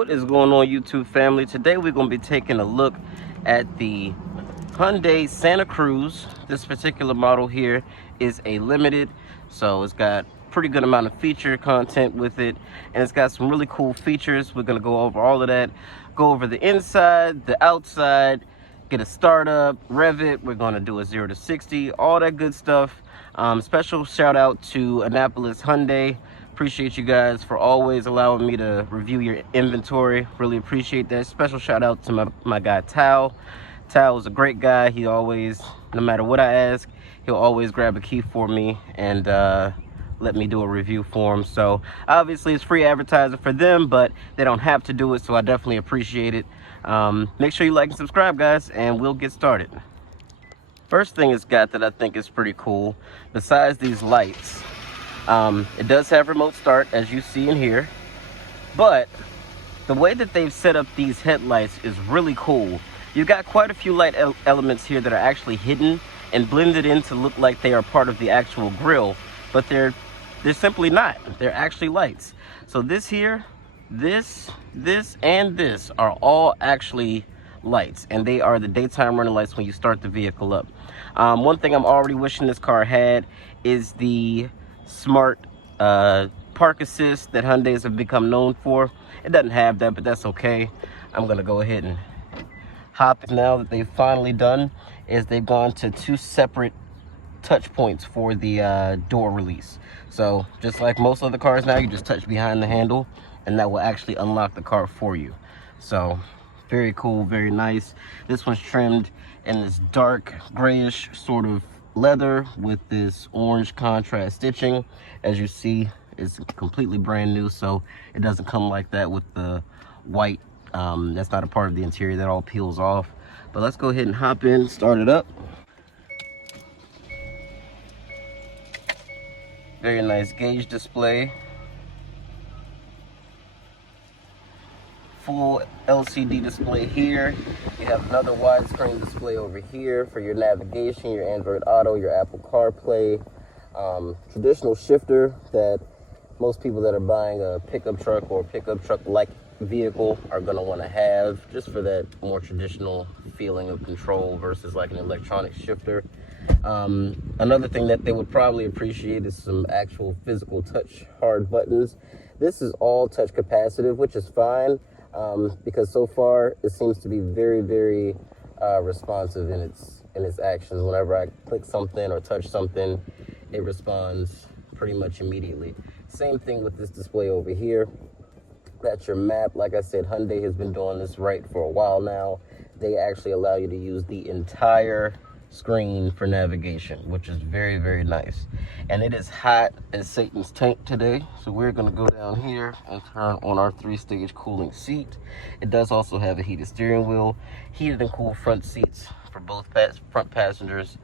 What is going on, YouTube family? Today we're going to be taking a look at the Hyundai Santa Cruz. This particular model here is a limited, so it's got pretty good amount of feature content with it, and it's got some really cool features. We're going to go over all of that, go over the inside, the outside, get a startup, rev it. We're going to do a 0 to 60, all that good stuff. Special shout out to Annapolis Hyundai. Appreciate you guys for always allowing me to review your inventory. Really appreciate that. Special shout out to my guy Tal. Tal is a great guy. He always, no matter what I ask, he'll always grab a key for me and let me do a review for him. So obviously it's free advertising for them, but they don't have to do it, so I definitely appreciate it. Make sure you like and subscribe, guys, and we'll get started. First thing it's got that I think is pretty cool, besides these lights, it does have remote start, as you see in here, but the way that they've set up these headlights is really cool. You've got quite a few light elements here that are actually hidden and blended in to look like they are part of the actual grille, but they're simply not. They're actually lights. So this here, this, and this are all actually lights, and they are the daytime running lights when you start the vehicle up. One thing I'm already wishing this car had is the smart park assist that Hyundais have become known for. It doesn't have that, but that's okay. I'm gonna go ahead and hop. Now that they've finally done is they've gone to 2 separate touch points for the door release. So just like most other cars now, you just touch behind the handle and that will actually unlock the car for you. So very cool, very nice. This one's trimmed in this dark grayish sort of leather with this orange contrast stitching. As you see, it's completely brand new, so it doesn't come like that with the white. That's not a part of the interior, that all peels off. But let's go ahead and hop in, start it up. Very nice gauge display. Full LCD display here. You have another widescreen display over here for your navigation, your Android Auto, your Apple CarPlay. Traditional shifter that most people that are buying a pickup truck or pickup truck-like vehicle are going to want to have, just for that more traditional feeling of control versus like an electronic shifter. Another thing that they would probably appreciate is some actual physical touch hard buttons. This is all touch capacitive, which is fine. Because so far it seems to be very, very responsive in its actions. Whenever I click something or touch something, it responds pretty much immediately. Same thing with this display over here. That's your map. Like I said, Hyundai has been doing this right for a while now. They actually allow you to use the entire screen for navigation, which is very, very nice. And it is hot as Satan's tank today, so we're going to go down here and turn on our 3-stage cooling seat. It does also have a heated steering wheel, heated and cool front seats for both front passengers.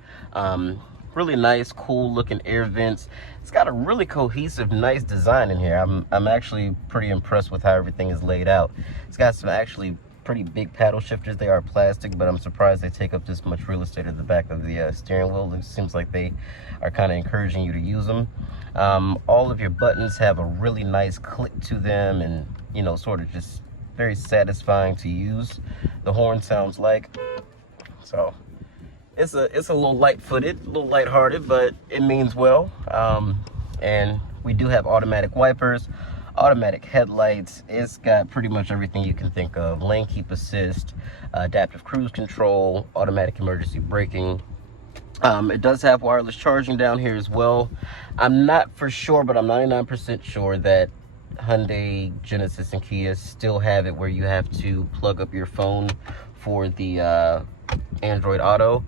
Really nice, cool looking air vents. It's got a really cohesive, nice design in here. I'm actually pretty impressed with how everything is laid out. It's got some actually pretty big paddle shifters. They are plastic, but I'm surprised they take up this much real estate at the back of the steering wheel. It seems like they are kind of encouraging you to use them. All of your buttons have a really nice click to them, and you know, sort of just very satisfying to use. The horn sounds like, so it's a little light-footed, a little light-hearted, but it means well. And we do have automatic wipers, automatic headlights. It's got pretty much everything you can think of: lane keep assist, adaptive cruise control, automatic emergency braking. It does have wireless charging down here as well. I'm not for sure, but I'm 99% sure that Hyundai, Genesis, and Kia still have it where you have to plug up your phone for the Android Auto.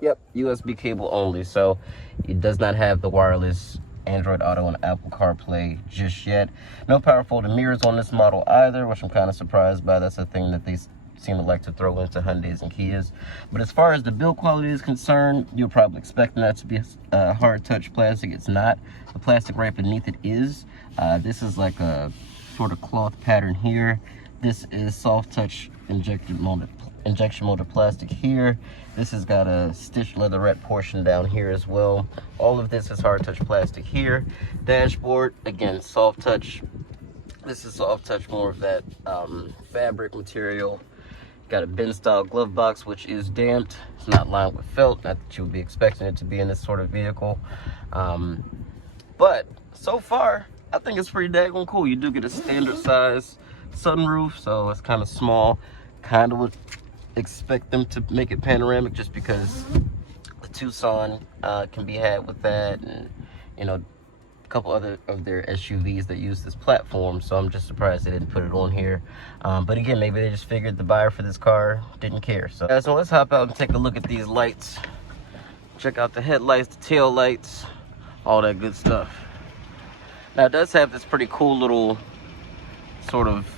Yep, USB cable only, so it does not have the wireless Android Auto and Apple CarPlay just yet. No power folding mirrors on this model either, which I'm kind of surprised by. That's a thing that they seem to like to throw into Hyundais and Kias. But as far as the build quality is concerned, you're probably expecting that to be hard touch plastic. It's not. The plastic right beneath it is. This is like a sort of cloth pattern here. This is soft touch injection molded plastic here. This has got a stitched leatherette portion down here as well. All of this is hard touch plastic here. Dashboard, again, soft touch This is soft touch, more of that fabric material. Got a bin style glove box, which is damped. It's not lined with felt, not that you would be expecting it to be in this sort of vehicle. But so far, I think it's pretty daggone cool. You do get a standard size sunroof, so it's kind of small. Kind of would expect them to make it panoramic just because the Tucson can be had with that, and you know, a couple other of their SUVs that use this platform, so I'm just surprised they didn't put it on here. But again, maybe they just figured the buyer for this car didn't care. So guys, so let's hop out and take a look at these lights. Check out the headlights, the tail lights, all that good stuff. Now it does have this pretty cool little sort of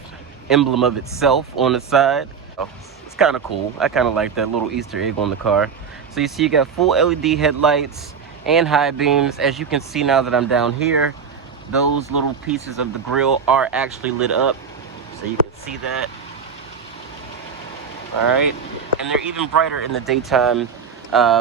emblem of itself on the side. Oh, it's kind of cool. I kind of like that little Easter egg on the car. So you see you got full LED headlights and high beams. As you can see now that I'm down here, those little pieces of the grille are actually lit up, so you can see that. All right, and they're even brighter in the daytime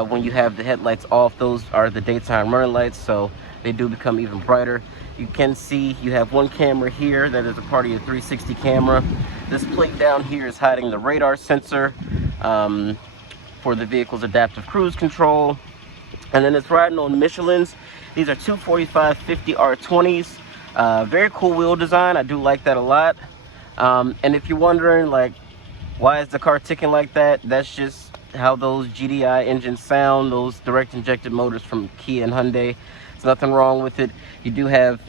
when you have the headlights off. Those are the daytime running lights, so they do become even brighter. You can see you have one camera here that is a part of your 360 camera. This plate down here is hiding the radar sensor for the vehicle's adaptive cruise control. And then it's riding on Michelins. These are 245/50 R20s. Very cool wheel design. I do like that a lot. And if you're wondering, like, why is the car ticking like that? That's just how those GDI engines sound, those direct injected motors from Kia and Hyundai. There's nothing wrong with it. You do have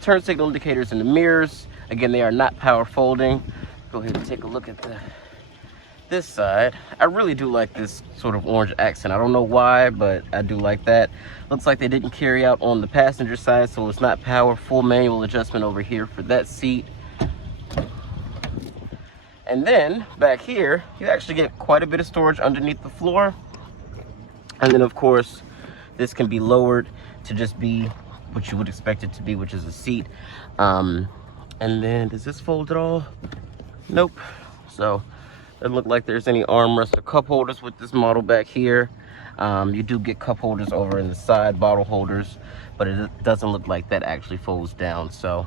turn signal indicators in the mirrors. Again, they are not power folding. Go ahead and take a look at this side. I really do like this sort of orange accent. I don't know why, but I do like that. Looks like they didn't carry out on the passenger side, so it's not power. Full manual adjustment over here for that seat. And then back here, you actually get quite a bit of storage underneath the floor. And then of course, this can be lowered to just be what you would expect it to be, which is a seat. And then does this fold at all? Nope. So doesn't look like there's any armrest or cup holders with this model back here. You do get cup holders over in the side, bottle holders, but it doesn't look like that actually folds down. So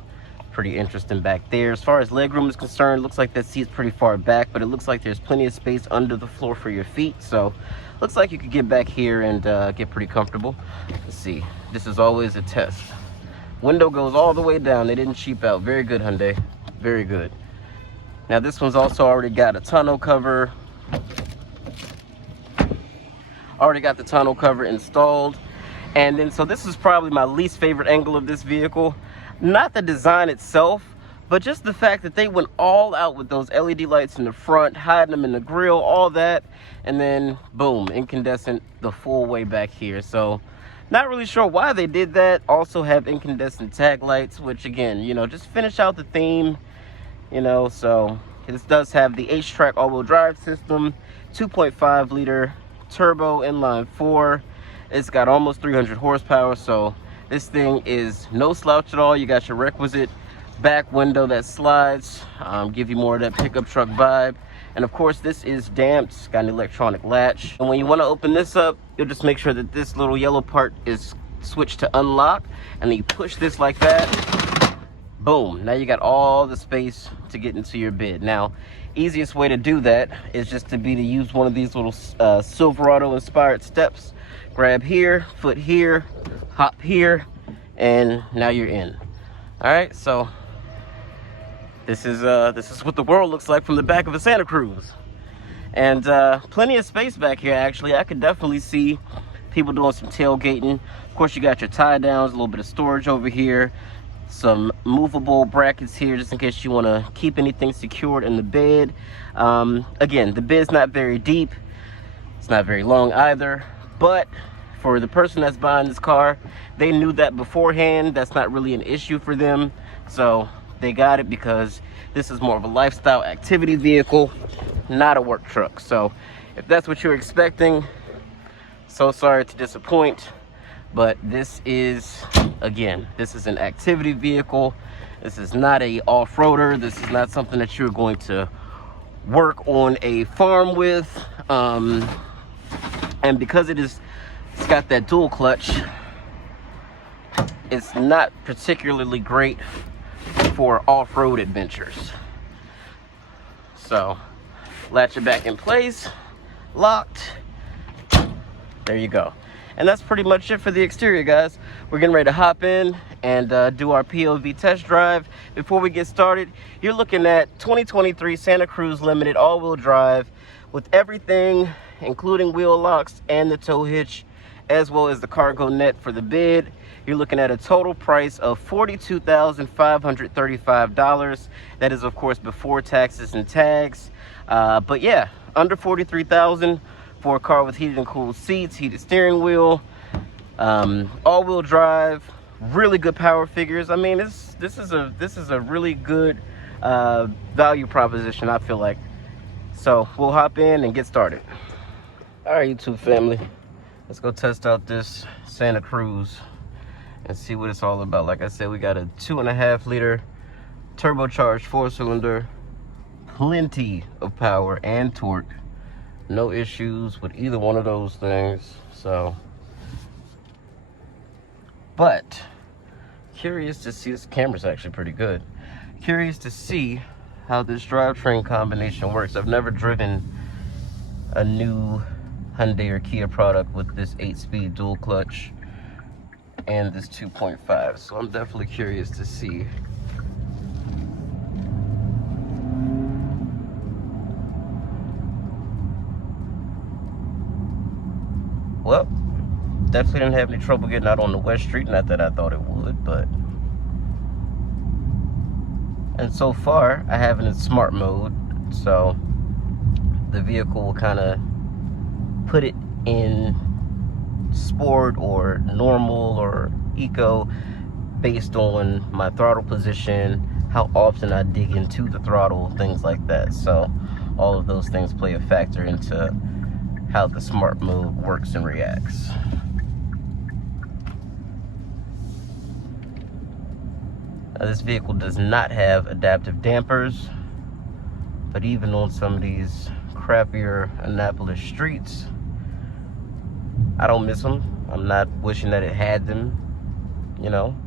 pretty interesting back there. As far as legroom is concerned, looks like that seat's pretty far back, but it looks like there's plenty of space under the floor for your feet. So looks like you could get back here and get pretty comfortable. Let's see, this is always a test. Window goes all the way down. They didn't cheap out. Very good, Hyundai, very good. Now this one's also already got a tonneau cover. Already got the tonneau cover installed. And then, so this is probably my least favorite angle of this vehicle. Not the design itself, but just the fact that they went all out with those LED lights in the front, hiding them in the grille, all that. And then boom, incandescent the full way back here. So not really sure why they did that. Also have incandescent tag lights, which again, you know, just finish out the theme. You know, so this does have the H-Track all-wheel drive system, 2.5 liter turbo inline 4. It's got almost 300 horsepower, so this thing is no slouch at all. You got your requisite back window that slides, give you more of that pickup truck vibe. And of course, this is damped. It's got an electronic latch. And when you want to open this up, you'll just make sure that this little yellow part is switched to unlock, and then you push this like that. Boom, now you got all the space to get into your bed. Now, easiest way to do that is just to use one of these little Silverado inspired steps. Grab here, foot here, hop here, and now you're in. All right, so this is what the world looks like from the back of a Santa Cruz. And plenty of space back here, actually. I could definitely see people doing some tailgating. Of course, you got your tie downs, a little bit of storage over here. Some movable brackets here just in case you want to keep anything secured in the bed. Again, the bed's not very deep. It's not very long either. But for the person that's buying this car, they knew that beforehand. That's not really an issue for them. So they got it because this is more of a lifestyle activity vehicle, not a work truck. So if that's what you're expecting, so sorry to disappoint. But this is, again, this is an activity vehicle. This is not a off-roader. This is not something that you're going to work on a farm with. And because it's got that dual clutch, it's not particularly great for off-road adventures. So latch it back in place, locked. There you go. And that's pretty much it for the exterior, guys. We're getting ready to hop in and do our POV test drive. Before we get started, you're looking at 2023 Santa Cruz Limited all-wheel drive with everything, including wheel locks and the tow hitch, as well as the cargo net for the bed. You're looking at a total price of $42,535. That is, of course, before taxes and tags. But yeah, under $43,000 for a car with heated and cooled seats, heated steering wheel, all-wheel drive, really good power figures. I mean, this is a really good value proposition, I feel like. So we'll hop in and get started. All right, YouTube family, let's go test out this Santa Cruz and see what it's all about. Like I said, we got a 2.5-liter turbocharged 4-cylinder, plenty of power and torque. No issues with either one of those things. So, but curious to see, this camera's actually pretty good. Curious to see how this drivetrain combination works. I've never driven a new Hyundai or Kia product with this 8-speed dual clutch and this 2.5, so I'm definitely curious to see. Well, definitely didn't have any trouble getting out on the West Street, not that I thought it would, but. And so far, I have it in smart mode, so the vehicle will kind of put it in sport or normal or eco based on my throttle position, how often I dig into the throttle, things like that. So all of those things play a factor into how the smart mode works and reacts. Now, this vehicle does not have adaptive dampers, but even on some of these crappier Annapolis streets, I don't miss them. I'm not wishing that it had them. You know,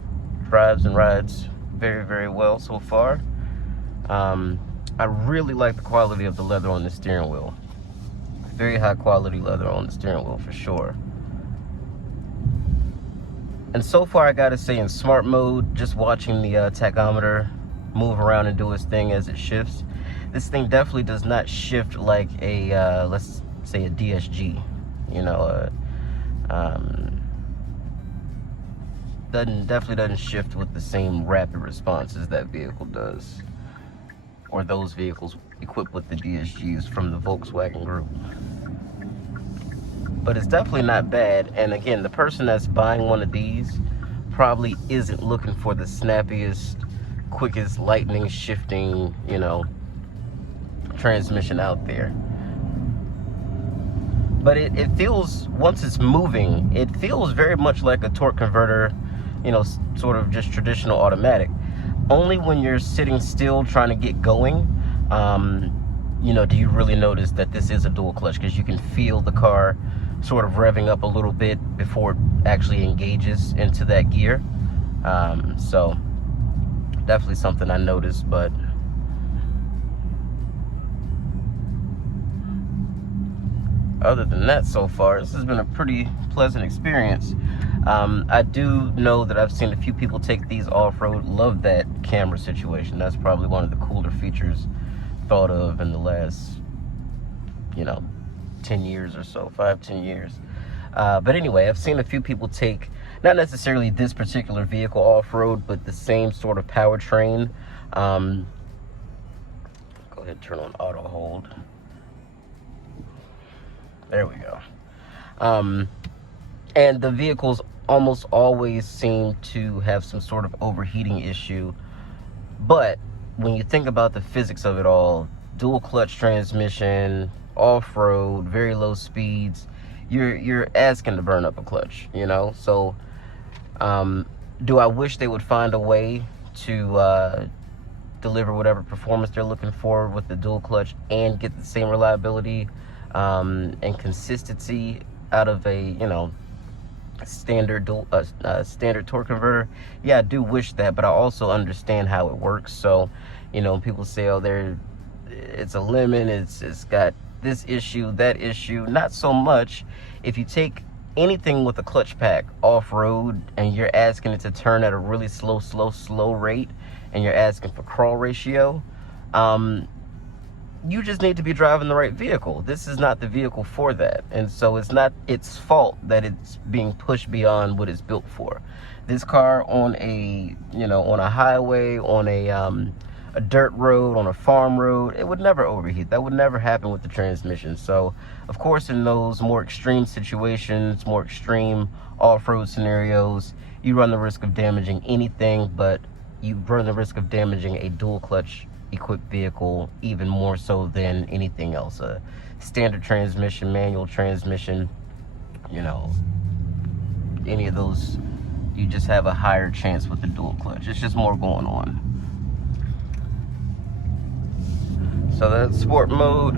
drives and rides very, very well so far. I really like the quality of the leather on the steering wheel. Very high quality leather on the steering wheel for sure. And so far, I gotta say, in smart mode, just watching the tachometer move around and do its thing as it shifts, this thing definitely does not shift like a, let's say, a DSG. You know, definitely doesn't shift with the same rapid response as that vehicle does, or those vehicles equipped with the DSGs from the Volkswagen group. But it's definitely not bad. And again, the person that's buying one of these probably isn't looking for the snappiest, quickest, lightning shifting, you know, transmission out there. But it feels, once it's moving, it feels very much like a torque converter, you know, sort of just traditional automatic. Only when you're sitting still trying to get going, you know, do you really notice that this is a dual clutch, because you can feel the car sort of revving up a little bit before it actually engages into that gear. So definitely something I noticed. But other than that, so far, this has been a pretty pleasant experience. I do know that I've seen a few people take these off-road, love that camera situation. That's probably one of the cooler features thought of in the last, you know, 10 years or so, 5-10 years. But anyway, I've seen a few people take, not necessarily this particular vehicle off-road, but the same sort of powertrain. Go ahead and turn on auto hold. There we go. And the vehicles almost always seem to have some sort of overheating issue. But when you think about the physics of it all, dual clutch transmission, off-road, very low speeds, you're asking to burn up a clutch, you know? So do I wish they would find a way to deliver whatever performance they're looking for with the dual clutch and get the same reliability and consistency out of a, you know, standard torque converter. Yeah, I do wish that, but I also understand how it works. So, you know, people say, oh, it's a lemon, it's got this issue, that issue. Not so much. If you take anything with a clutch pack off-road and you're asking it to turn at a really slow rate, and you're asking for crawl ratio, you just need to be driving the right vehicle. This is not the vehicle for that. And so it's not its fault that it's being pushed beyond what it's built for. This car on a, you know, on a highway, on a dirt road, on a farm road, it would never overheat. That would never happen with the transmission. So, of course, in those more extreme situations, more extreme off-road scenarios, you run the risk of damaging anything, but you run the risk of damaging a dual clutch equipped vehicle even more so than anything else. A standard transmission, manual transmission, you know, any of those, you just have a higher chance with the dual clutch. It's just more going on. So that's sport mode.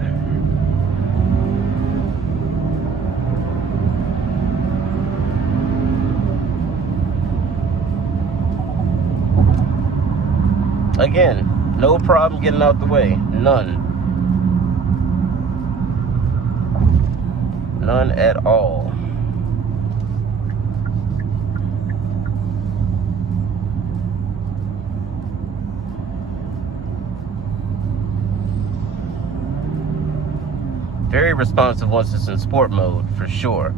Again, no problem getting out the way. None at all. Very responsive once it's in sport mode, for sure.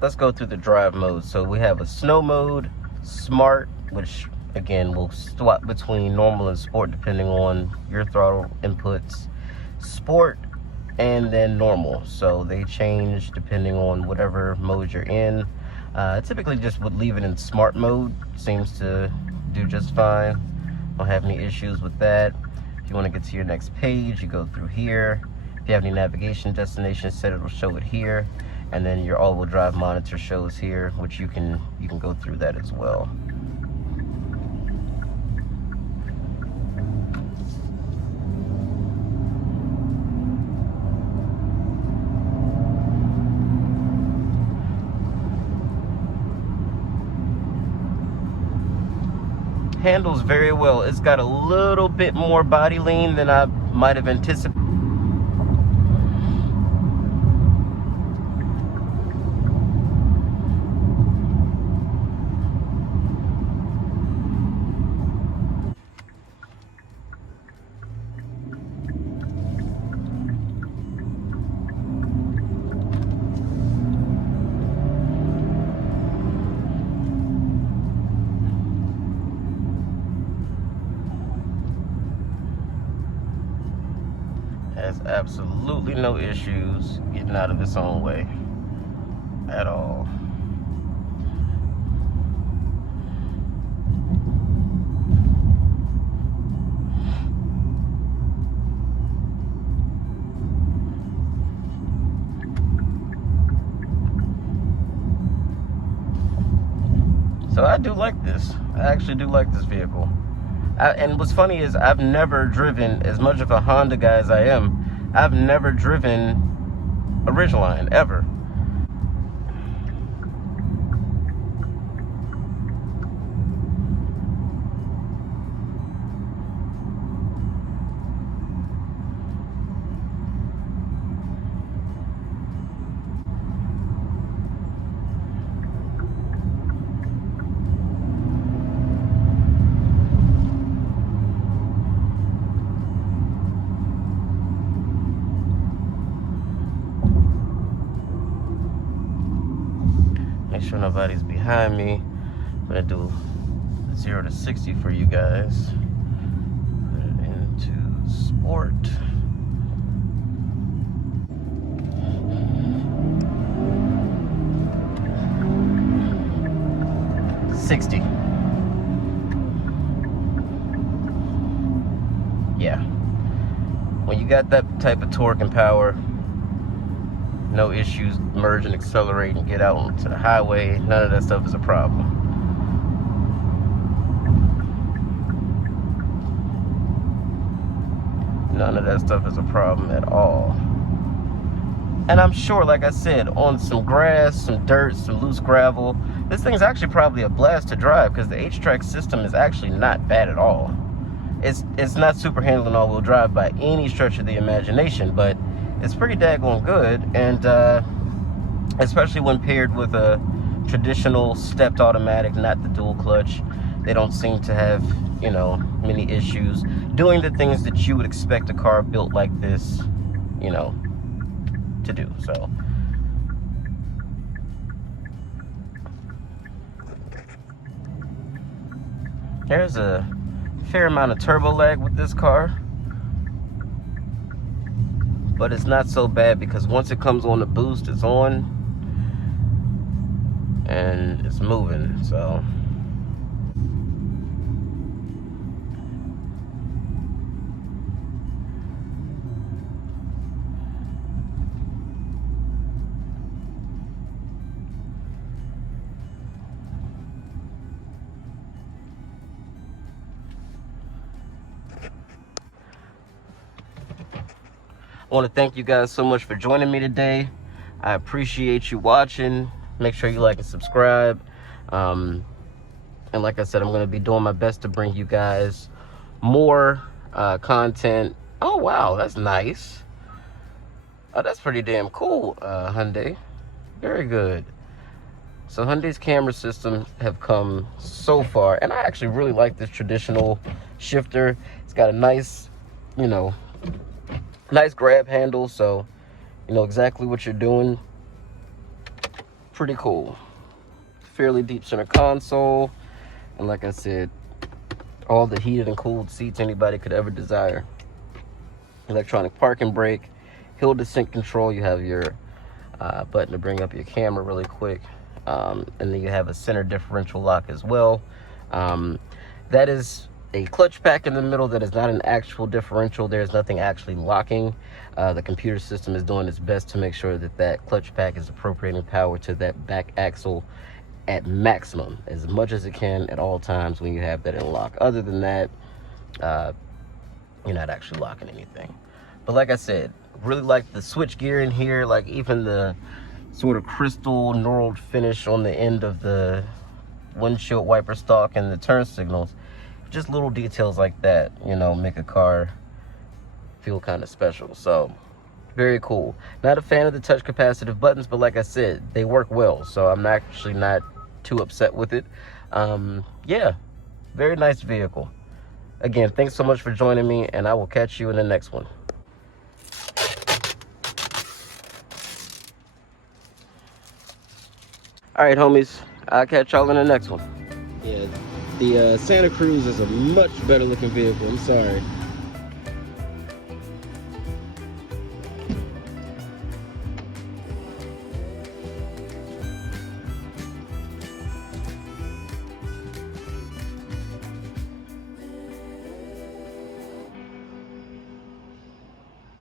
Let's go through the drive mode. So we have a snow mode, smart, which again will swap between normal and sport depending on your throttle inputs, sport, and then normal. So they change depending on whatever mode you're in. Typically just would leave it in smart mode. Seems to do just fine. Don't have any issues with that. If you want to get to your next page, you go through here. If you have any navigation destination set, it'll show it here. And then your all-wheel drive monitor shows here, which you can go through that as well. Handles very well. It's got a little bit more body lean than I might have anticipated. Has absolutely no issues getting out of its own way at all. So I do like this. I actually do like this vehicle. And what's funny is I've never driven, as much of a Honda guy as I am, I've never driven a Ridgeline, ever. Make sure nobody's behind me. I'm gonna do 0 to 60 for you guys. Put it into sport. Yeah. When you got that type of torque and power, no issues, merge and accelerate and get out onto the highway. None of that stuff is a problem. None of that stuff is a problem at all. And I'm sure, like I said, on some grass, some dirt, some loose gravel, this thing's actually probably a blast to drive because the H-Track system is actually not bad at all. It's not super handling all-wheel drive by any stretch of the imagination, but it's pretty daggone good, and especially when paired with a traditional stepped automatic, not the dual clutch. They don't seem to have, you know, many issues doing the things that you would expect a car built like this, you know, to do. So there's a fair amount of turbo lag with this car, but it's not so bad because once it comes on the boost, it's on and it's moving. So I want to thank you guys so much for joining me today. I appreciate you watching. Make sure you like and subscribe. And like I said, I'm going to be doing my best to bring you guys more content. Oh, wow, that's nice. Oh, that's pretty damn cool, Hyundai. Very good. So Hyundai's camera systems have come so far. And I actually really like this traditional shifter. It's got a nice, you know, nice grab handle, so you know exactly what you're doing. Pretty cool. Fairly deep center console, and like I said, all the heated and cooled seats anybody could ever desire. Electronic parking brake, hill descent control. You have your button to bring up your camera really quick, and then you have a center differential lock as well. That is a clutch pack in the middle. That is not an actual differential. There's nothing actually locking. The computer system is doing its best to make sure that that clutch pack is appropriating power to that back axle at maximum, as much as it can at all times when you have that in lock. Other than that, you're not actually locking anything. But like I said, really like the switch gear in here, like even the sort of crystal knurled finish on the end of the windshield wiper stalk and the turn signals. Just little details like that, you know, make a car feel kind of special. So very cool. Not a fan of the touch capacitive buttons, but like I said, they work well, so I'm actually not too upset with it. Yeah, very nice vehicle. Again, thanks so much for joining me, and I will catch you in the next one. All right, homies, I'll catch y'all in the next one. Yeah, the Santa Cruz is a much better looking vehicle. I'm sorry.